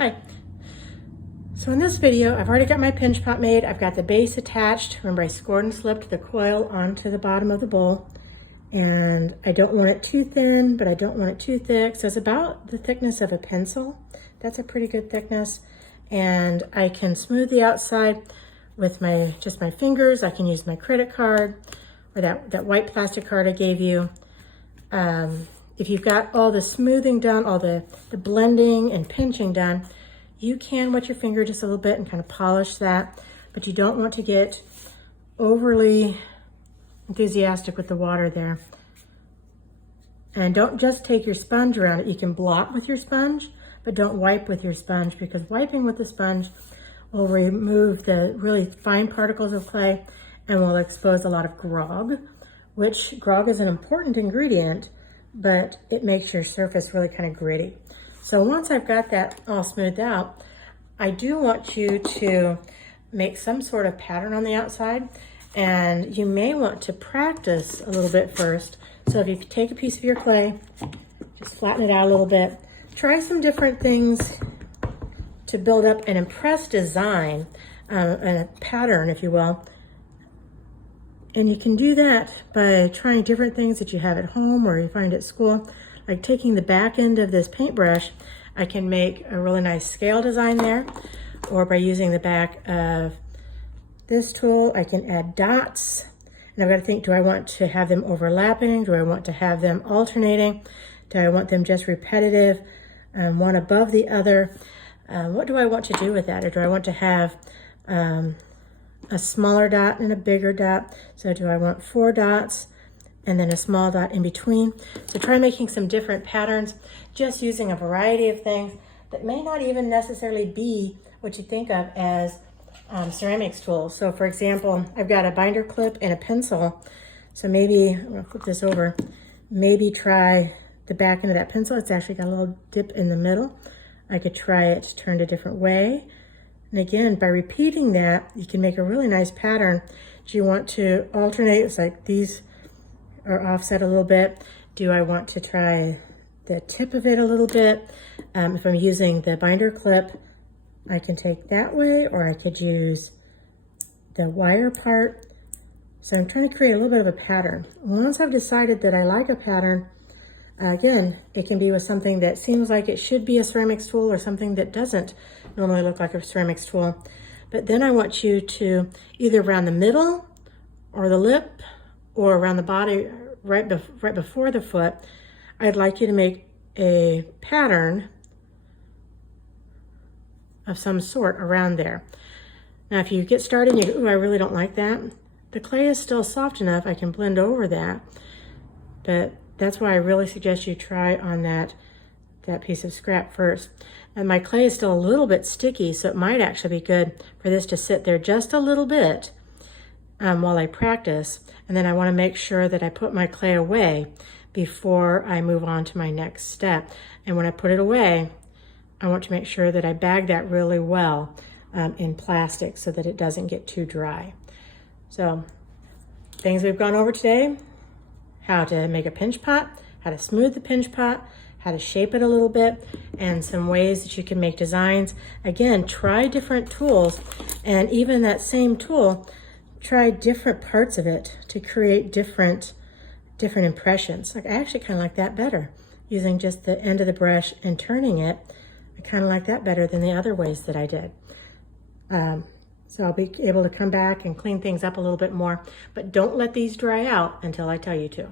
Hi. So in this video, I've already got my pinch pot made. I've got the base attached. Remember, I scored and slipped the coil onto the bottom of the bowl. And I don't want it too thin, but I don't want it too thick. So it's about the thickness of a pencil. That's a pretty good thickness. And I can smooth the outside with just my fingers. I can use my credit card or that white plastic card I gave you. If you've got all the smoothing done, all the blending and pinching done, you can wet your finger just a little bit and kind of polish that, but you don't want to get overly enthusiastic with the water there. And don't just take your sponge around it. You can blot with your sponge, but don't wipe with your sponge, because wiping with the sponge will remove the really fine particles of clay and will expose a lot of grog, which grog is an important ingredient, but it makes your surface really kind of gritty. So once I've got that all smoothed out, I do want you to make some sort of pattern on the outside, and you may want to practice a little bit first. So if you take a piece of your clay, just flatten it out a little bit, try some different things to build up an impressed design, and a pattern, if you will. And you can do that by trying different things that you have at home or you find at school. Like taking the back end of this paintbrush, I can make a really nice scale design there. Or by using the back of this tool, I can add dots. And I've got to think, do I want to have them overlapping? Do I want to have them alternating? Do I want them just repetitive, one above the other? What do I want to do with that? Or do I want to have a smaller dot and a bigger dot? So do I want 4 dots and then a small dot in between? So try making some different patterns, just using a variety of things that may not even necessarily be what you think of as ceramics tools. So for example, I've got a binder clip and a pencil. So maybe, I'm gonna flip this over, maybe try the back end of that pencil. It's actually got a little dip in the middle. I could try it turned a different way. And again, by repeating that, you can make a really nice pattern. Do you want to alternate? It's like these are offset a little bit. Do I want to try the tip of it a little bit? If I'm using the binder clip, I can take that way, or I could use the wire part. So I'm trying to create a little bit of a pattern. Once I've decided that I like a pattern, again, it can be with something that seems like it should be a ceramics tool or something that doesn't normally look like a ceramics tool. But then I want you to either around the middle or the lip or around the body right before the foot, I'd like you to make a pattern of some sort around there. Now, if you get started and you go, ooh, I really don't like that, the clay is still soft enough, I can blend over that. But that's why I really suggest you try on that piece of scrap first. And my clay is still a little bit sticky, so it might actually be good for this to sit there just a little bit while I practice. And then I want to make sure that I put my clay away before I move on to my next step. And when I put it away, I want to make sure that I bag that really well in plastic so that it doesn't get too dry. So things we've gone over today: how to make a pinch pot, how to smooth the pinch pot, how to shape it a little bit, and some ways that you can make designs. Again, try different tools, and even that same tool, try different parts of it to create different impressions. Like, I actually kind of like that better, using just the end of the brush and turning it. I kind of like that better than the other ways that I did. So I'll be able to come back and clean things up a little bit more, but don't let these dry out until I tell you to.